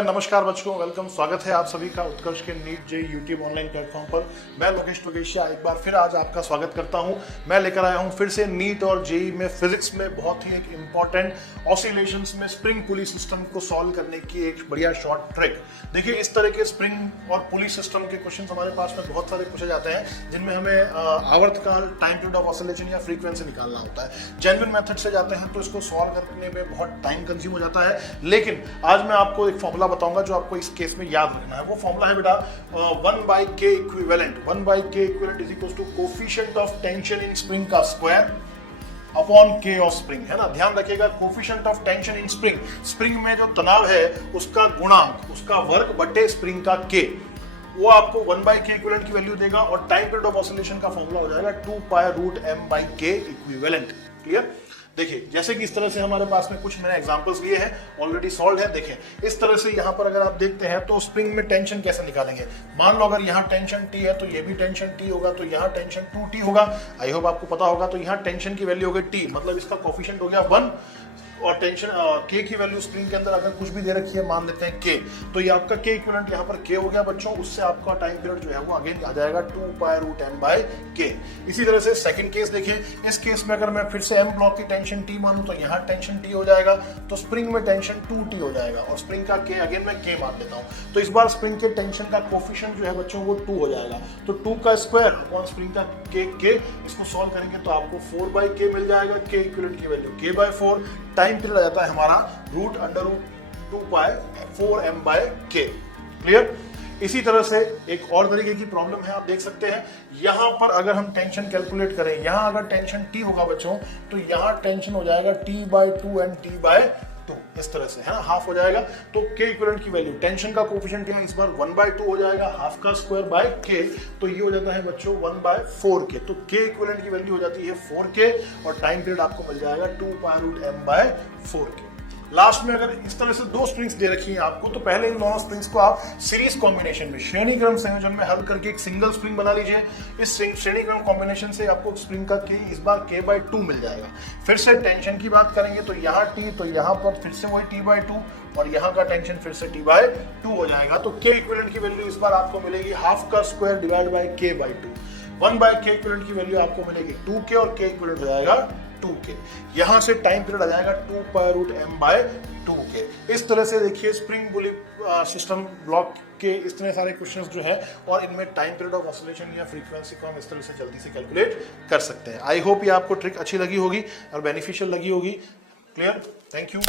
And नमस्कार बच्चों, welcome. स्वागत है आप सभी का उत्कर्ष के नीट जे यूट्यूब ऑनलाइन प्लेटफॉर्म पर। मैं लोकेश टोगेशिया एक बार फिर आज आपका स्वागत करता हूं। मैं लेकर आया हूं फिर से नीट और जेई में फिजिक्स में बहुत ही एक इंपॉर्टेंट ऑसिलेशंस में स्प्रिंग पुली सिस्टम को सॉल्व करने की एक बढ़िया शॉर्ट ट्रिक। देखिए, इस तरह के स्प्रिंग और पुली सिस्टम के क्वेश्चन हमारे पास में बहुत सारे पूछे जाते हैं, जिनमें हमें आवर्तकाल, टाइम पीरियड ऑफ ऑसिलेशन या फ्रीक्वेंसी निकालना होता है। जेन्युइन मेथड से जाते हैं तो इसको सॉल्व करने में बहुत टाइम कंज्यूम हो जाता है, लेकिन आज मैं आपको एक फॉर्मूला बताऊंगा जो आपको इस केस में याद रखना है। वो फॉर्मूला है बेटा 1/k equivalent. 1/k equivalent is equal to coefficient of tension in spring का square upon k of spring, है ना। ध्यान रखिएगा, coefficient of tension in spring, spring में जो तनाव है उसका गुणांक, उसका वर्ग बटे स्प्रिंग का k, वो आपको 1/k इक्विवेलेंट की वैल्यू देगा। और टाइम पीरियड ऑफ ऑसिलेशन का फॉर्मूला हो जाएगा 2π√m/k इक्विवेलेंट। क्लियर? देखिए, जैसे कि इस तरह से हमारे पास में कुछ मैंने एग्जांपल्स लिए हैं, ऑलरेडी सॉल्व है। देखें, इस तरह से यहाँ पर अगर आप देखते हैं तो स्प्रिंग में टेंशन कैसे निकालेंगे। मान लो अगर यहाँ टेंशन T है तो ये भी टेंशन T होगा, तो यहाँ टेंशन 2T होगा। आई होप आपको पता होगा। तो यहाँ टेंशन की वैल्यू हो गई T, मतलब इसका कोफिशिएंट हो गया 1, और टेंशन K की वैल्यू स्प्रिंग के अंदर अगर कुछ भी दे रखी है, मान लेते हैं K, तो ये आपका K इक्विवेलेंट यहाँ पर K हो गया बच्चों। उससे आपका टाइम पीरियड जो है वो अगेन आ जाएगा 2π√m/k। इसी तरह से सेकंड केस देखिए, इस केस में अगर मैं फिर से M ब्लॉक की टेंशन T मानूं तो यहाँ टेंशन T हो जाएगा, तो स्प्रिंग में टेंशन 2T हो जाएगा, और स्प्रिंग का K अगेन मैं K मान लेता हूँ। तो इस बार स्प्रिंग के टेंशन का कोफिशिएंट जो है बच्चों वो 2 हो जाएगा, तो 2 का स्क्वायर अपॉन स्प्रिंग का K। इसको सॉल्व करेंगे तो आपको 4/k मिल जाएगा। K इक्विवेलेंट की वैल्यू K/4। टाइम पीरियड आ जाता है हमारा √√2π4m/k। क्लियर? इसी तरह से एक और तरीके की प्रॉब्लम है, आप देख सकते हैं। यहां पर अगर हम टेंशन कैलकुलेट करें, यहां अगर टेंशन T होगा बच्चों, तो यहां टेंशन हो जाएगा T/2 एंड T/2, इस तरह से, है ना, हाफ हो जाएगा। तो K इक्विवेलेंट की वैल्यू, टेंशन का कोफिशिएंट यहाँ इस बार 1/2 हो जाएगा, हाफ का स्क्वायर बाय K, तो ये हो जाता है बच्चों 1/4K। तो K इक्विवेलेंट की वैल्यू हो जाती है 4K, और टाइम पीरियड आपको मिल जाएगा 2π√m/4K। लास्ट में अगर इस तरह से दो स्प्रिंग्स दे रखी हैं आपको, तो पहले इन दोनों स्प्रिंग्स को आप सीरीज कॉम्बिनेशन में, श्रेणी क्रम संयोजन में हल करके एक सिंगल स्प्रिंग बना लीजिए। इस श्रेणी क्रम कॉम्बिनेशन से आपको स्प्रिंग का K इस बार K/2 मिल जाएगा। फिर से टेंशन की बात करेंगे तो यहाँ T, तो यहाँ पर फिर से वही T/2, और यहाँ का टेंशन फिर से T/2 हो जाएगा। तो K इक्विवेलेंट की वैल्यू इस बार आपको मिलेगी हाफ का square divide by K/2। 1/k equivalent की वैल्यू आपको मिलेगी 2K, और K इक्विवेलेंट हो जाएगा 2K। यहां से टाइम पीरियड आ जाएगा 2π√m/2K। इस तरह से देखिए, स्प्रिंग पुली सिस्टम ब्लॉक के इस तरह सारे क्वेश्चंस जो है, और इनमें टाइम पीरियड ऑफ ऑसिलेशन या फ्रीक्वेंसी को हम इस तरह से जल्दी से कैलकुलेट कर सकते हैं। आई होप ये आपको ट्रिक अच्छी लगी होगी और बेनिफिशियल लगी होगी। क्लियर? Thank you.